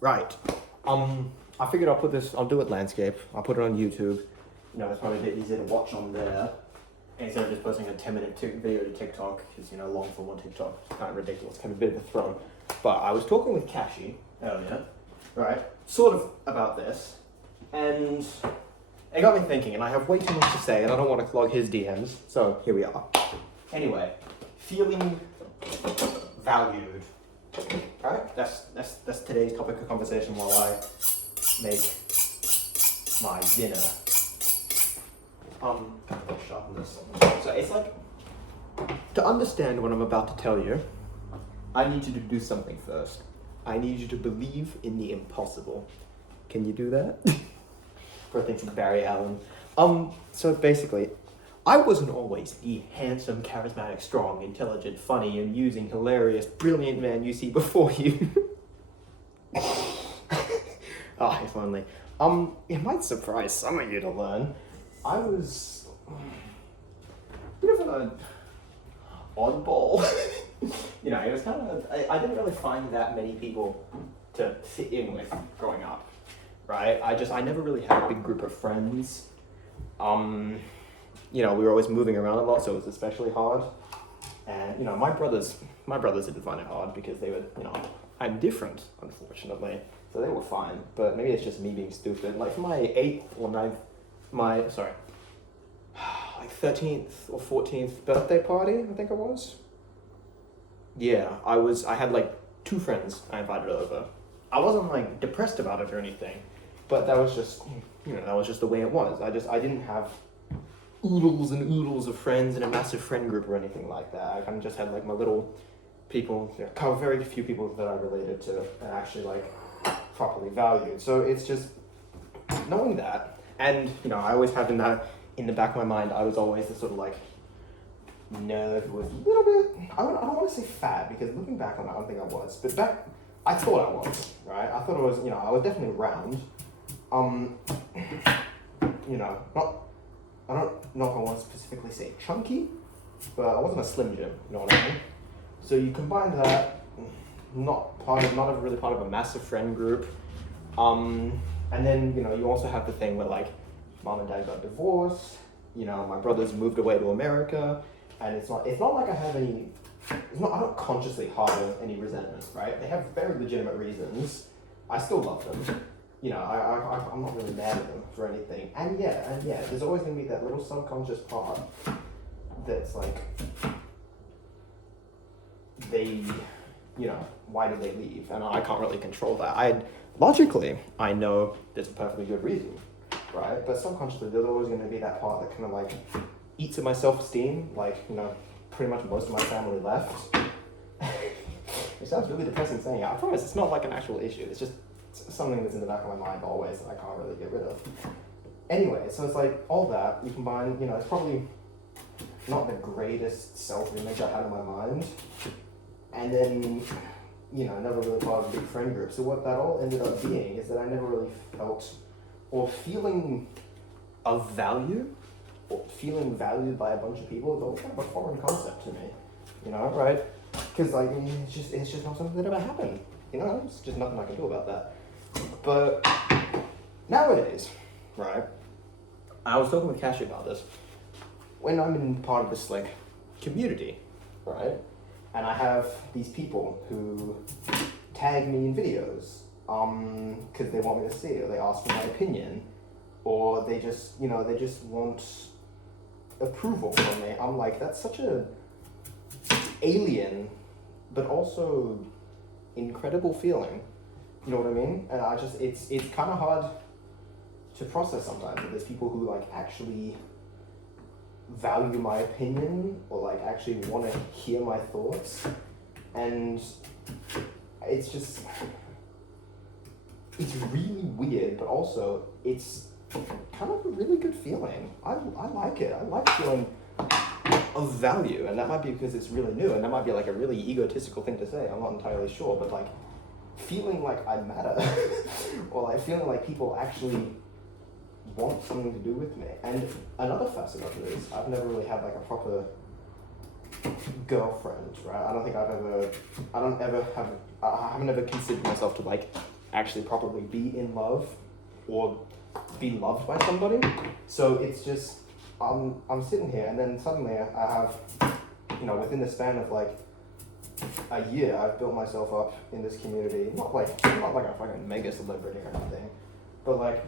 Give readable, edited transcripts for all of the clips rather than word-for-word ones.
Right. I figured I'll do it landscape. I'll put it on YouTube. You know, it's probably a bit easier to watch on there. Instead of just posting a 10-minute video to TikTok, because, you know, long form on TikTok is kind of ridiculous. It's kind of a bit of a throw. But I was talking with Kashi earlier, right? Sort of about this. And it got me thinking, and I have way too much to say, and I don't want to clog his DMs. So here we are. Anyway, feeling valued. Right? That's today's topic of conversation while I make my dinner. Kind of like sharpen this. So it's like, to understand what I'm about to tell you, I need you to do something first. I need you to believe in the impossible. Can you do that? For a thing from Barry Allen. So basically, I wasn't always the handsome, charismatic, strong, intelligent, funny, amusing, hilarious, brilliant man you see before you. Oh, if only. It might surprise some of you to learn. I was a bit of an oddball. You know, it was kind of, I didn't really find that many people to fit in with growing up, right? I never really had a big group of friends. You know, we were always moving around a lot, so it was especially hard. And, you know, my brothers didn't find it hard because they were, you know, I'm different, unfortunately. So they were fine, but maybe it's just me being stupid. Like for my 8th or 9th, like 13th or 14th birthday party, I think it was. Yeah, I had like 2 friends I invited over. I wasn't like depressed about it or anything, but that was just, you know, that was just the way it was. I didn't have oodles and oodles of friends in a massive friend group or anything like that. I kind of just had like my little people, you know, very few people that I related to and actually like properly valued. So it's just knowing that, and you know, I always have in the back of my mind, I was always the sort of like nerd who was a little bit, I don't want to say fat, because looking back on it, I don't think I was, but back, I thought I was, right? I thought I was, you know, I was definitely round. You know, I don't know if I want to specifically say chunky, but I wasn't a Slim Jim, you know what I mean? So you combine that, not really part of a massive friend group, and then, you know, you also have the thing where like mom and dad got divorced, you know, my brothers moved away to America, and it's not like I have any, I don't consciously harbor any resentment, right? They have very legitimate reasons. I still love them. You know, I'm not really mad at them for anything. And yeah, there's always going to be that little subconscious part that's like, they, you know, why did they leave? And I can't really control that. Logically, I know there's a perfectly good reason, right? But subconsciously, there's always going to be that part that kind of like eats at my self-esteem. Like, you know, pretty much most of my family left. It sounds really depressing saying it. I promise it's not like an actual issue. It's just something that's in the back of my mind always that I can't really get rid of. Anyway, so it's like all that, you combine, you know, it's probably not the greatest self-image I had in my mind. And then, you know, never really part of a big friend group. So what that all ended up being is that I never really felt, or feeling of value, or feeling valued by a bunch of people is always kind of a foreign concept to me. You know, right? Because like, it's just not something that ever happened. You know, it's just nothing I can do about that. But nowadays, right, I was talking with Kashi about this, when I'm in part of this like community, right, and I have these people who tag me in videos, because they want me to see it, or they ask for my opinion, or they just, you know, they just want approval from me. I'm like, that's such a alien, but also incredible feeling. You know what I mean? And it's kind of hard to process sometimes that there's people who like actually value my opinion or like actually want to hear my thoughts, and it's really weird, but also it's kind of a really good feeling. I like it. I like feeling of value, and that might be because it's really new, and that might be like a really egotistical thing to say. I'm not entirely sure, but like feeling like I matter, or like feeling like people actually want something to do with me. And another facet of it is I've never really had like a proper girlfriend, right? I haven't ever considered myself to like actually properly be in love or be loved by somebody. So it's just, I'm sitting here, and then suddenly I have, within the span of like a year, I've built myself up in this community. Not like a fucking mega celebrity or anything, but like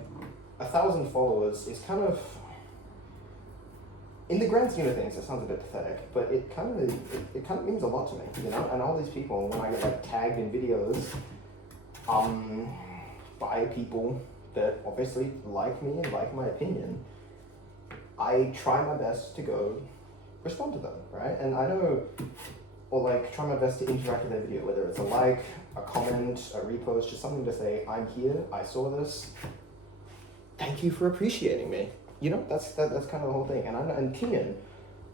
1,000 followers is kind of, in the grand scheme of things, it sounds a bit pathetic, but it kind of means a lot to me, And all these people, when I get like tagged in videos, by people that obviously like me and like my opinion, I try my best to go respond to them, right? And I know, or like try my best to interact with their video, whether it's a like, a comment, a repost, just something to say, I'm here, I saw this, thank you for appreciating me. That's kind of the whole thing. And Keenan,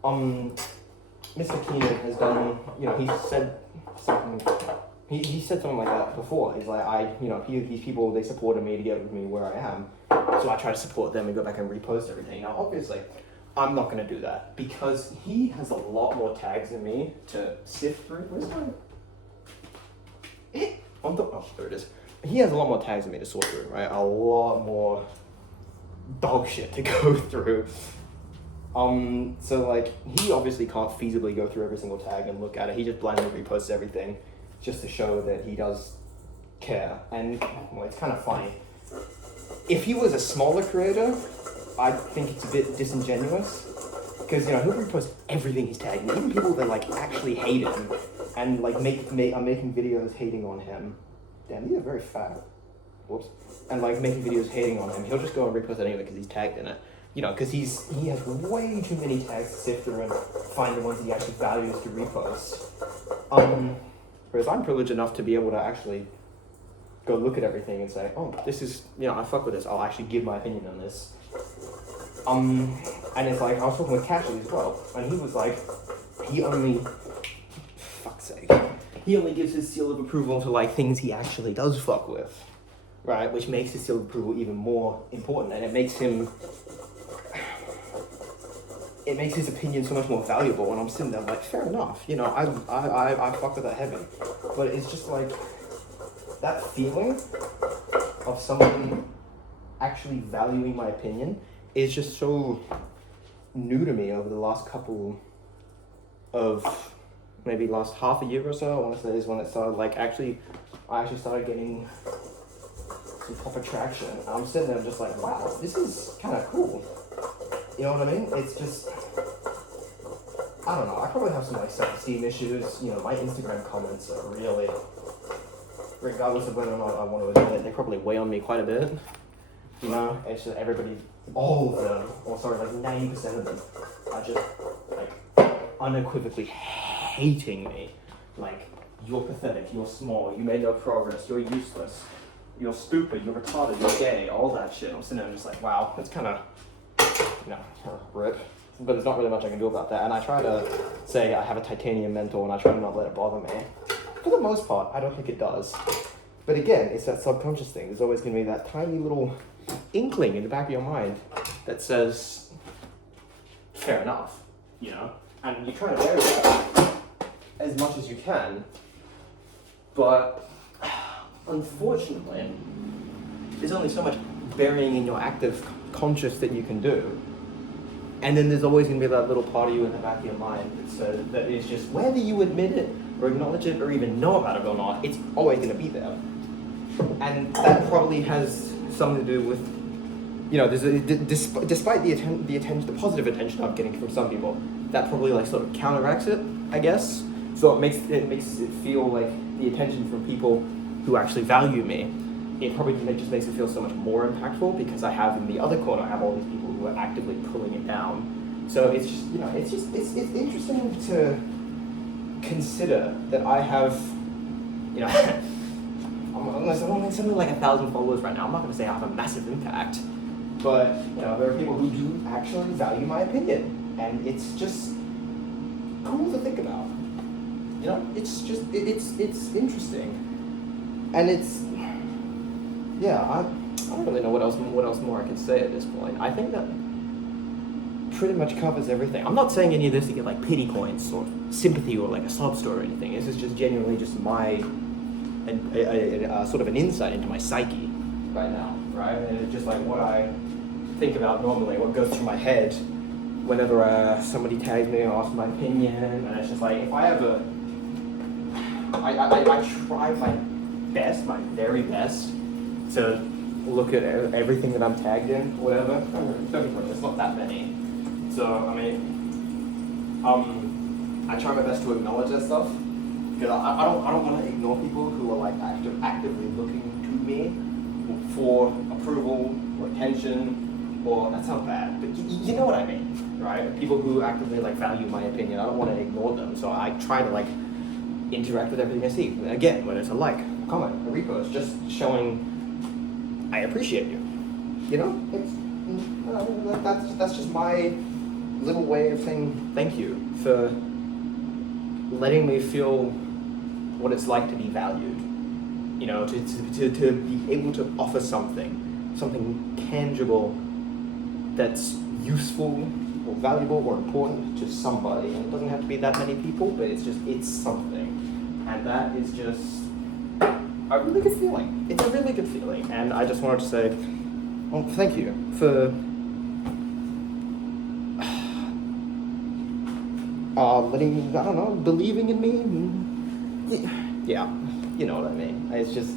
Mr. Keenan has done, he said something, he said something like that before. He's like, these people, they supported me to get with me where I am, so I try to support them and go back and repost everything. Now, obviously, I'm not going to do that because he has a lot more tags than me to sift through. Where's my... Oh, there it is. He has a lot more tags than me to sort through, right? A lot more dog shit to go through. So like, he obviously can't feasibly go through every single tag and look at it. He just blindly reposts everything just to show that he does care. And well, it's kind of funny. If he was a smaller creator, I think it's a bit disingenuous, because he'll repost everything he's tagging, even people that like actually hate him and like are making videos hating on him. Damn, these are very fat. Whoops. And like making videos hating on him, he'll just go and repost it anyway because he's tagged in it. Because he has way too many tags to sift through and find the ones he actually values to repost. Whereas I'm privileged enough to be able to actually go look at everything and say, oh, this is, I fuck with this. I'll actually give my opinion on this. And it's like, I was talking with Cashy as well, and he was like, he only gives his seal of approval to like things he actually does fuck with, right? Which makes his seal of approval even more important, and it makes his opinion so much more valuable. And I'm sitting there like, fair enough, I fuck with that heavy, but it's just like that feeling of someone actually valuing my opinion is just so new to me over the last couple of, maybe last half a year or so, I want to say is when it started, like, I actually started getting some proper traction. I'm sitting there just like, wow, this is kind of cool. You know what I mean? It's just, I don't know, I probably have some like self-esteem issues. My Instagram comments are really, regardless of whether or not I want to admit it, they probably weigh on me quite a bit. It's just everybody, all of them, or sorry, like 90% of them are just like unequivocally hating me. Like, you're pathetic, you're small, you made no progress, you're useless, you're stupid, you're retarded, you're gay, all that shit. I'm sitting there just like, wow, it's kind of, rip. But there's not really much I can do about that. And I try to say I have a titanium mental and I try to not let it bother me. For the most part, I don't think it does. But again, it's that subconscious thing. There's always going to be that tiny little inkling in the back of your mind that says, fair enough, and you try to bury that as much as you can, but unfortunately, there's only so much burying in your active conscious that you can do, and then there's always going to be that little part of you in the back of your mind that is just, whether you admit it or acknowledge it or even know about it or not, it's always going to be there. And that probably has something to do with, despite the positive attention I'm getting from some people, that probably like sort of counteracts it, I guess. So it makes it feel like the attention from people who actually value me, it probably just makes it feel so much more impactful, because I have in the other corner, I have all these people who are actively pulling it down. So it's just, it's interesting to consider that I have, I'm only something like 1,000 followers right now. I'm not going to say I have a massive impact, but there are people who do actually value my opinion, and it's just cool to think about. It's just it's interesting, and it's I don't really know what else more I can say at this point. I think that pretty much covers everything. I'm not saying any of this to get like pity points or sympathy or like a sob story or anything. This is just genuinely just my sort of an insight into my psyche right now, right? And it's just like what I think about normally, what goes through my head whenever somebody tags me or asks my opinion, and it's just like, if I ever, I try my best, my very best, to look at everything that I'm tagged in, whatever. Don't get me wrong, it's not that many. So, I mean, I try my best to acknowledge that stuff, because I don't want to ignore people who are like actively looking to me for approval or attention, or that sounds bad, but you know what I mean, right? People who actively like value my opinion, I don't want to ignore them, so I try to like interact with everything I see. Again, whether it's a like, a comment, a repost, just showing I appreciate you. You know, that's just my little way of saying thank you for letting me feel what it's like to be valued. You know, to be able to offer something tangible that's useful or valuable or important to somebody. And it doesn't have to be that many people, but it's something. And that is just a really good feeling. It's a really good feeling. And I just wanted to say, well, thank you for believing in me. Yeah, you know what I mean. It's just,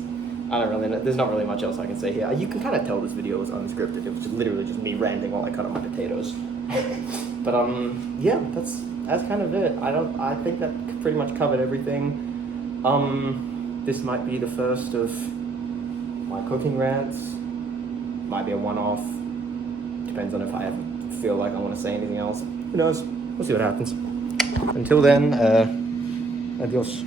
I don't really know, there's not really much else I can say here. You can kind of tell this video was unscripted. It was literally just me ranting while I cut up my potatoes. But yeah, that's kind of it. I think that pretty much covered everything. This might be the first of my cooking rants. Might be a one-off. Depends on if I ever feel like I want to say anything else. Who knows? We'll see what happens. Until then, adios.